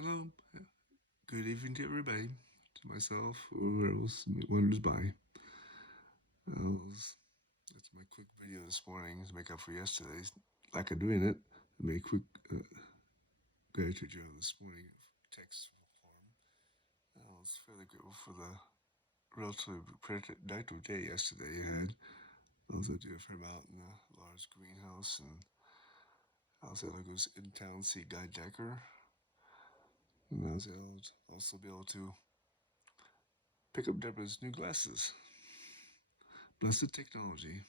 Hello, good evening to everybody, to myself, or whoever else wanders by. That's my quick video this morning to make up for yesterday's lack of doing it. I made a quick gratitude journal this morning of text form. I was fairly grateful for the relatively productive day yesterday I had. I was able to do a fair amount in a large greenhouse, and I was able to go in town see Guy Decker, and I was able to also be able to pick up Deborah's new glasses. Blessed technology.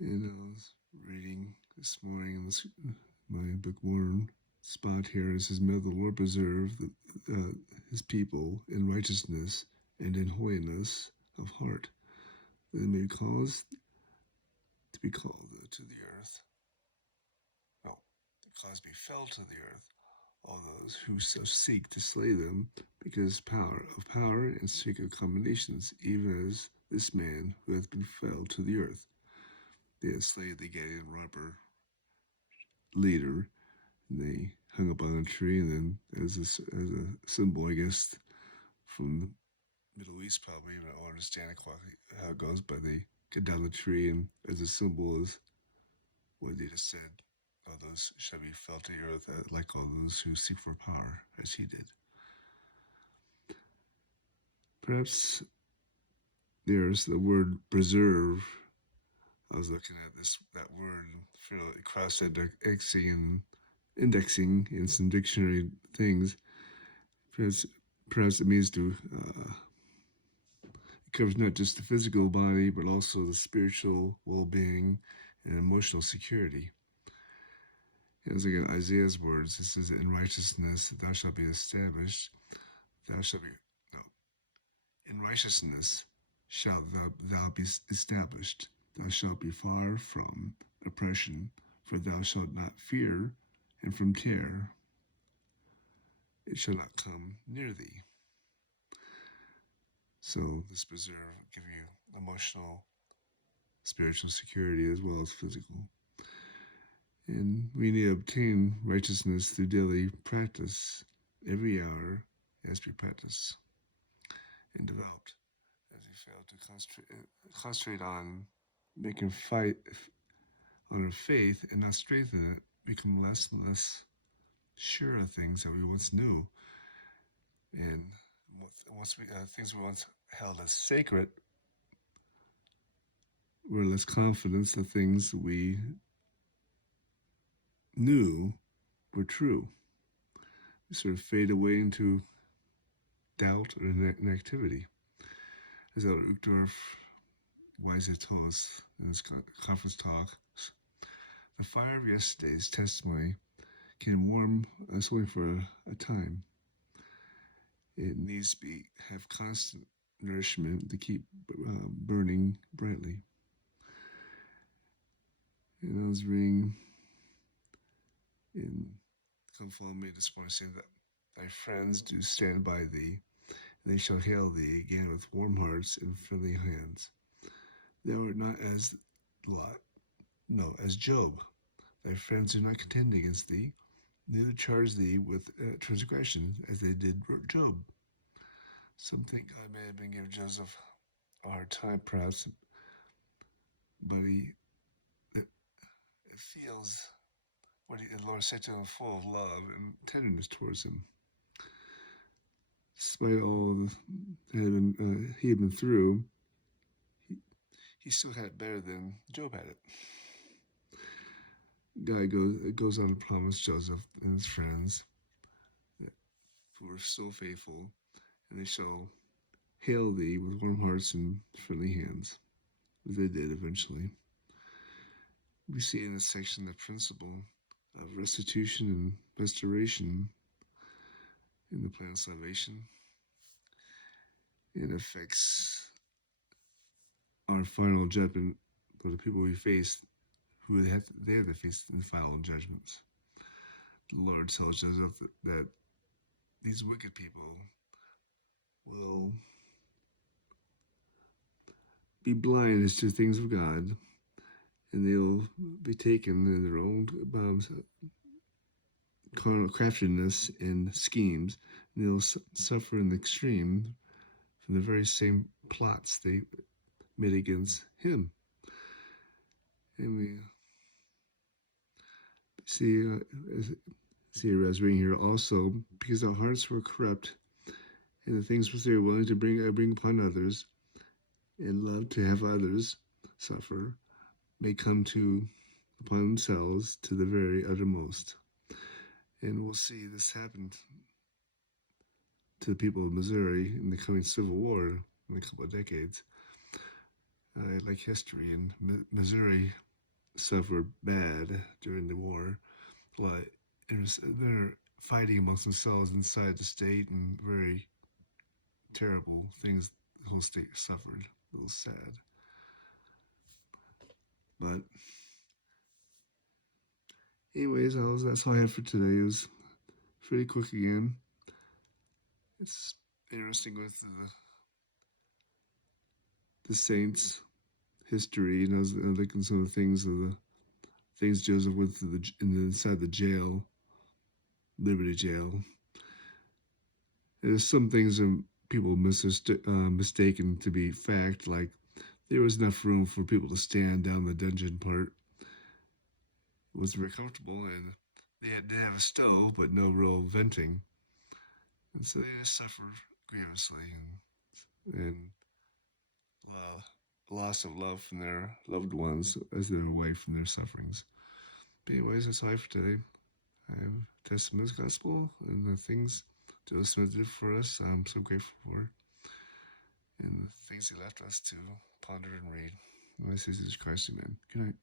And I was reading this morning in this, my bookworm spot here. It says, "May the Lord preserve his people in righteousness and in holiness of heart, that they may be caused to be called to the earth. No, cause be fell to the earth, all those who seek to slay them, because power and secret combinations, even as this man who hath been felled to the earth. They had slayed the Gadian robber leader, and they hung up on a tree, and then as a symbol, I guess, from the Middle East, probably, I don't understand exactly how it goes, but they cut down the tree, and as a symbol is what they just said, all those shall be fell to the earth, like all those who seek for power, as he did. Perhaps there's the word preserve. I was looking at that word, cross-indexing and indexing in some dictionary things. Perhaps, perhaps it means to it covers not just the physical body, but also the spiritual well-being and emotional security. It was like Isaiah's words. It says, "In righteousness thou shalt be established. Thou shalt be no. In righteousness shalt thou be established. Thou shalt be far from oppression, for thou shalt not fear, and from terror it shall not come near thee." So this preserve will give you emotional, spiritual security as well as physical. And we need to obtain righteousness through daily practice, every hour as we practice and developed. As we fail to concentrate on making fight on our faith and not strengthen it, become less and less sure of things that we once knew. And once things we once held as sacred, we're less confident the things we knew were true. We sort of fade away into doubt or inactivity. As Elder Uchtdorf wisely told us in his conference talk, the fire of yesterday's testimony can warm us only for a time. It needs to have constant nourishment to keep burning brightly. And I was reading in "Come Follow Me" this morning, saying that thy friends do stand by thee, and they shall hail thee again with warm hearts and friendly hands. Thou art not as Lot, no, as Job. Thy friends do not contend against thee, neither charge thee with transgression as they did Job. Some think God may have been giving Joseph a hard time, perhaps, but it feels what the Lord said to him, full of love and tenderness towards him. Despite all that he had been through, he still had it better than Job had it. God goes on to promise Joseph and his friends that who were so faithful, and they shall hail thee with warm hearts and friendly hands, as they did eventually. We see in this section the principle of restitution and restoration in the plan of salvation. It affects our final judgment for the people we face, who they have to face the final judgments. The Lord tells Joseph that these wicked people will be blind as to things of God, and they'll be taken in their own carnal craftiness and schemes, and they'll suffer in the extreme from the very same plots they made against him. And we see, as reading here also, because our hearts were corrupt, and the things which they were willing to bring upon others, and love to have others suffer, may come to upon themselves to the very uttermost. And we'll see this happen to the people of Missouri in the coming Civil War in a couple of decades. Like history, and Missouri suffered bad during the war. Like they're fighting amongst themselves inside the state, and very terrible things the whole state suffered. A little sad, but anyways, that's all I have for today. It was pretty quick again. It's interesting with the saints' history, and I was looking at some of the things Joseph went through inside the jail, Liberty Jail. There's some things that people mistaken to be fact, like there was enough room for people to stand down the dungeon part. It was very comfortable, and they did have a stove, but no real venting, and so they just suffered grievously, and loss of love from their loved ones as they're away from their sufferings. But anyways, that's all for today. I have Testament's Gospel and the things Joseph Smith did for us. I'm so grateful for, and the things he left us to ponder and read. In my Jesus Christ, amen. Good night.